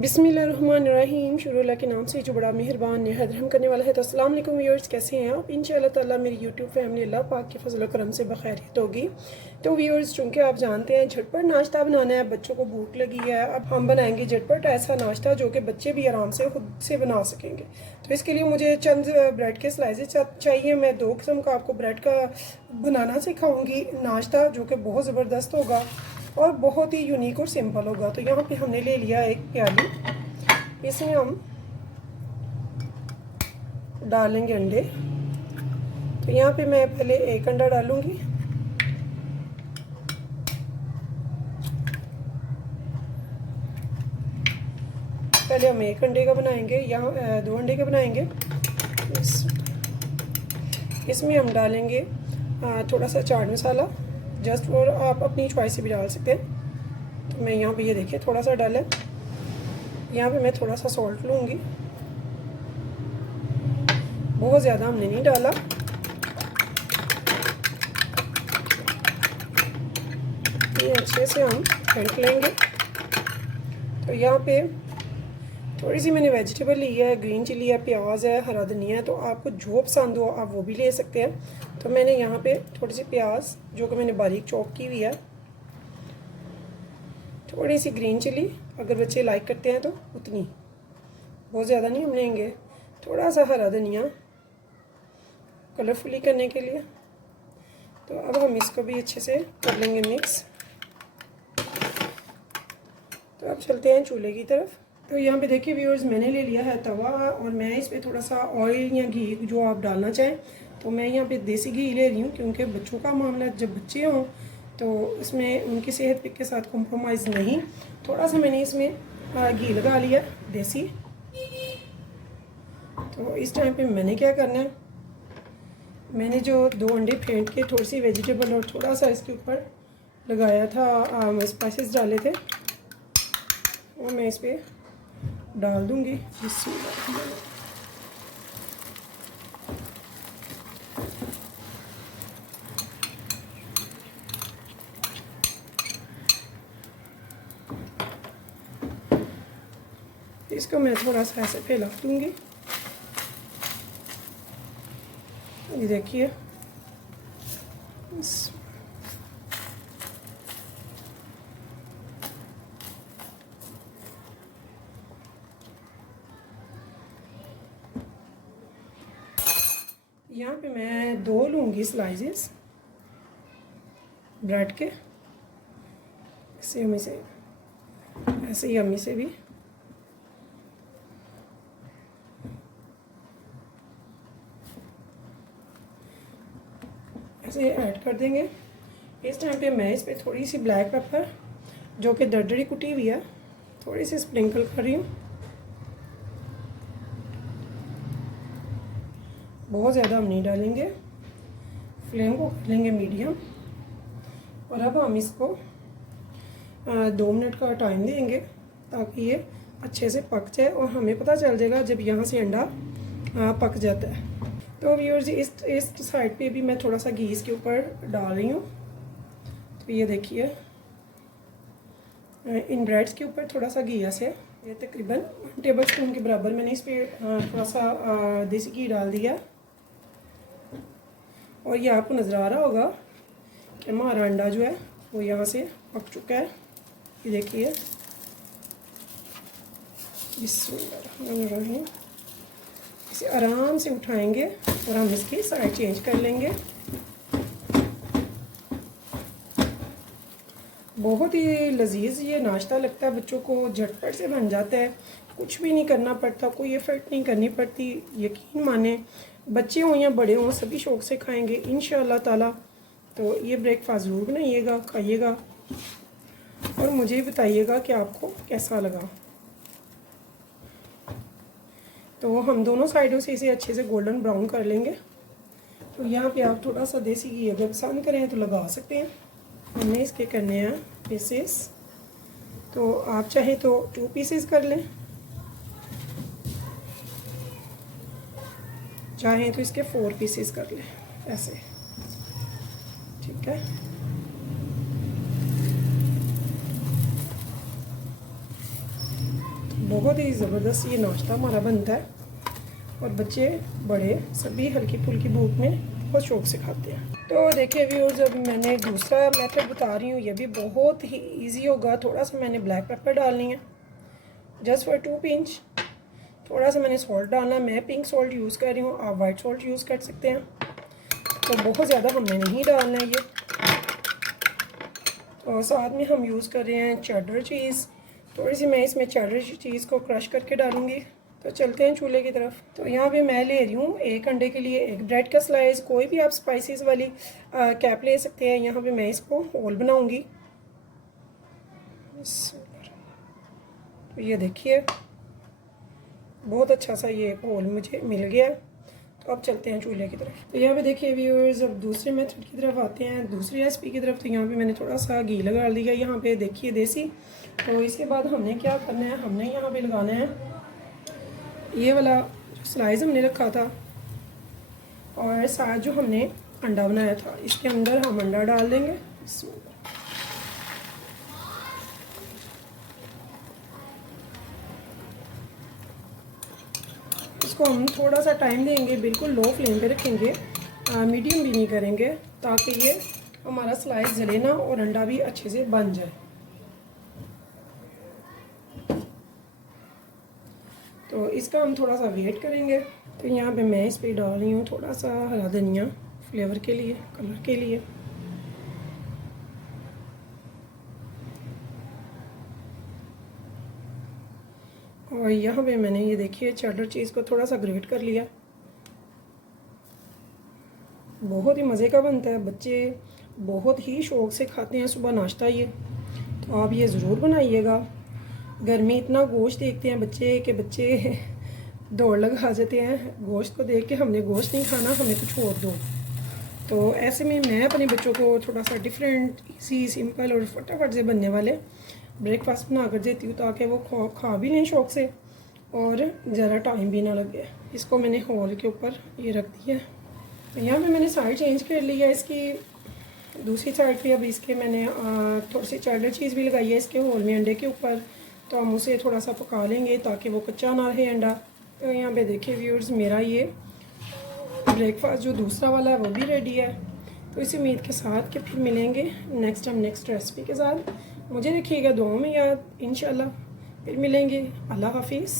बिस्मिल्लाहिर्रहमानिर्रहीम। शुरू अल्लाह के नाम से जो बड़ा मेहरबान निहायत रहम करने वाला है। तो अस्सलाम वालेकुम व्यूअर्स, कैसे हैं आप? इंशाअल्लाह ताला मेरी यूट्यूब फैमिली अल्लाह पाक के फजल करम से बखैरियत होगी। तो व्यूअर्स, चूँकि आप जानते हैं झटपट नाश्ता बनाना है, बच्चों को भूख लगी है, अब हम बनाएंगे झटपट ऐसा नाश्ता जो कि बच्चे भी आराम से खुद से बना सकेंगे। तो इसके लिए मुझे चंद ब्रेड के स्लाइसेस चाहिए। मैं 2 किस्म का आपको ब्रेड का बनाना सिखाऊँगी नाश्ता, जो कि बहुत ज़बरदस्त होगा और बहुत ही यूनिक और सिंपल होगा। तो यहाँ पे हमने ले लिया एक प्याली, इसमें हम डालेंगे अंडे। तो यहाँ पे मैं पहले एक अंडा डालूंगी, पहले हम एक अंडे का बनाएंगे, यहाँ 2 अंडे का बनाएंगे। इसमें हम डालेंगे थोड़ा सा चाट मसाला, जस्ट, और आप अपनी चॉइस से भी डाल सकते हैं। तो मैं यहाँ पे ये देखिए थोड़ा सा डाला। यहाँ पे मैं थोड़ा सा सॉल्ट लूँगी, बहुत ज़्यादा हमने नहीं डाला। ये अच्छे से हम फेंट लेंगे। तो यहाँ पे थोड़ी सी मैंने वेजिटेबल ली है, ग्रीन चिली है, प्याज है, हरा धनिया है। तो आपको जो पसंद हो आप वो भी ले सकते हैं। तो मैंने यहाँ पे थोड़ी सी प्याज जो कि मैंने बारीक चॉप की हुई है, थोड़ी सी ग्रीन चिली, अगर बच्चे लाइक करते हैं तो उतनी, बहुत ज़्यादा नहीं हम लेंगे। थोड़ा सा हरा धनिया कलरफुली करने के लिए। तो अब हम इसको भी अच्छे से कर लेंगे मिक्स। तो अब चलते हैं चूल्हे की तरफ। तो यहाँ पे देखिए व्यूअर्स, मैंने ले लिया है तवा और मैं इस पर थोड़ा सा ऑयल या घी जो आप डालना चाहें। तो मैं यहाँ पे देसी घी ले रही हूँ, क्योंकि बच्चों का मामला, जब बच्चे हों तो इसमें उनकी सेहत के साथ कॉम्प्रोमाइज़ नहीं। थोड़ा सा मैंने इसमें घी लगा लिया देसी। तो इस टाइम पे मैंने क्या करना है, मैंने जो 2 अंडे फेंट के थोड़ी सी वेजिटेबल और थोड़ा सा इसके ऊपर लगाया था, स्पाइसेस डाले थे, वो मैं इस पर डाल दूँगी। इसको मैं थोड़ा सा ऐसे फैला दूँगी। ये देखिए, यहाँ पे मैं 2 लूँगी स्लाइसेस ब्रेड के, सेम से ऐसे ही यम्मी से भी ऐसे ऐड कर देंगे। इस टाइम पे मैं इस पर थोड़ी सी ब्लैक पेपर जो कि दरदरी कुटी हुई है, थोड़ी सी स्प्रिंकल कर रही हूँ। बहुत ज़्यादा हम नहीं डालेंगे, फ्लेम को कर लेंगे मीडियम। और अब हम इसको 2 मिनट का टाइम देंगे ताकि ये अच्छे से पक जाए, और हमें पता चल जाएगा जब यहाँ से अंडा पक जाता है। तो व्यूअर्स, इस साइड पे भी मैं थोड़ा सा घी इसके ऊपर डाल रही हूँ। तो ये देखिए, इन ब्रेड्स के ऊपर थोड़ा सा घी ऐसे, ये तकरीबन 1 टेबल स्पून के बराबर मैंने इस पर थोड़ा सा देसी घी डाल दिया। और ये आपको नज़र आ रहा होगा कि हमारा अंडा जो है वो यहाँ से पक चुका है। ये देखिए, बिस्मिल्लाह, इसे आराम से उठाएंगे और हम इसकी साइड चेंज कर लेंगे। बहुत ही लजीज ये नाश्ता लगता है बच्चों को, झटपट से बन जाता है, कुछ भी नहीं करना पड़ता, कोई एफर्ट नहीं करनी पड़ती। यकीन माने, बच्चे हों या बड़े हों सभी शौक़ से खाएंगे इंशाअल्लाह ताला। तो ये ब्रेकफास्ट ज़रूर बनाइएगा, खाइएगा और मुझे बताइएगा कि आपको कैसा लगा। तो हम दोनों साइडों से इसे अच्छे से गोल्डन ब्राउन कर लेंगे। तो यहाँ पे आप थोड़ा सा देसी घी अगर पसंद करें तो लगा सकते हैं। हमने इसके करने हैं पीसेस, तो आप चाहें तो 2 पीसेस कर लें, चाहें तो इसके 4 पीसेस कर लें, ऐसे, ठीक है। बहुत ही ज़बरदस्त ये नाश्ता हमारा बनता है और बच्चे बड़े सभी हल्की फुल्की भूख में बहुत शौक से खाते हैं। तो देखिए व्यूअर्स, अब मैंने दूसरा मेथड बता रही हूँ, ये भी बहुत ही इजी होगा। थोड़ा सा मैंने ब्लैक पेपर डालनी है, जस्ट फॉर 2 पिंच। थोड़ा सा मैंने सॉल्ट डालना है, मैं पिंक सॉल्ट यूज़ कर रही हूँ, आप वाइट सॉल्ट यूज़ कर सकते हैं। तो बहुत ज़्यादा हमने नहीं डालना है ये। और साथ में हम यूज़ कर रहे हैं चेडर चीज़। थोड़ी सी मैं इसमें चेडर चीज़ को क्रश करके डालूँगी। तो चलते हैं चूल्हे की तरफ। तो यहाँ पे मैं ले रही हूँ 1 अंडे के लिए 1 ब्रेड का स्लाइस। कोई भी आप स्पाइसेस वाली कैप ले सकते हैं। यहाँ पे मैं इसको होल बनाऊँगी। तो ये देखिए बहुत अच्छा सा ये होल मुझे मिल गया। तो अब चलते हैं चूल्हे की तरफ। तो यहाँ पे देखिए व्यूअर्स, अब दूसरे मेथड की तरफ आते हैं, दूसरी रेसिपी की तरफ। तो यहाँ पे मैंने थोड़ा सा घी लगा दिया यहाँ पे, देखिए देसी। तो इसके बाद हमने क्या करना है, हमने यहाँ पे लगाना है ये वाला जो स्लाइस हमने रखा था और साथ जो हमने अंडा बनाया था, इसके अंदर हम अंडा डाल देंगे। इसको हम थोड़ा सा टाइम देंगे, बिल्कुल लो फ्लेम पे रखेंगे, मीडियम भी नहीं करेंगे, ताकि ये हमारा स्लाइस जले ना और अंडा भी अच्छे से बन जाए। तो इसका हम थोड़ा सा वेट करेंगे। तो यहाँ पे मैं इस पर डाल रही हूँ थोड़ा सा हरा धनिया, फ्लेवर के लिए, कलर के लिए। और यहाँ पे मैंने ये देखिए चेडर चीज़ को थोड़ा सा ग्रेट कर लिया। बहुत ही मज़े का बनता है, बच्चे बहुत ही शौक़ से खाते हैं सुबह नाश्ता ये। तो आप ये ज़रूर बनाइएगा। घर में इतना गोश्त देखते हैं बच्चे कि बच्चे दौड़ लगा जाते हैं गोश्त को देख के, हमने गोश्त नहीं खाना, हमें कुछ और दो। तो ऐसे में मैं अपने बच्चों को थोड़ा सा डिफरेंट, इजी, सिंपल और फटाफट से बनने वाले ब्रेकफास्ट बना कर देती हूँ, ताकि वो खा भी लें शौक़ से और ज़्यादा टाइम भी ना लगे। इसको मैंने होल के ऊपर ये रख दिया। तो यहाँ पे मैंने साइड चेंज कर लिया इसकी, दूसरी साइड पे अब इसके मैंने थोड़ी सी चेडर चीज़ भी लगाई है इसके होल में अंडे के ऊपर। तो हम उसे थोड़ा सा पका लेंगे ताकि वो कच्चा ना रहे अंडा। तो यहाँ पे देखिए व्यूअर्स, मेरा ये ब्रेकफास्ट जो दूसरा वाला है वो भी रेडी है। तो इसी उम्मीद के साथ कि फिर मिलेंगे नेक्स्ट टाइम नेक्स्ट रेसिपी के साथ। मुझे रखिएगा दुआओं में याद, इंशाल्लाह फिर मिलेंगे। अल्लाह हाफिज़।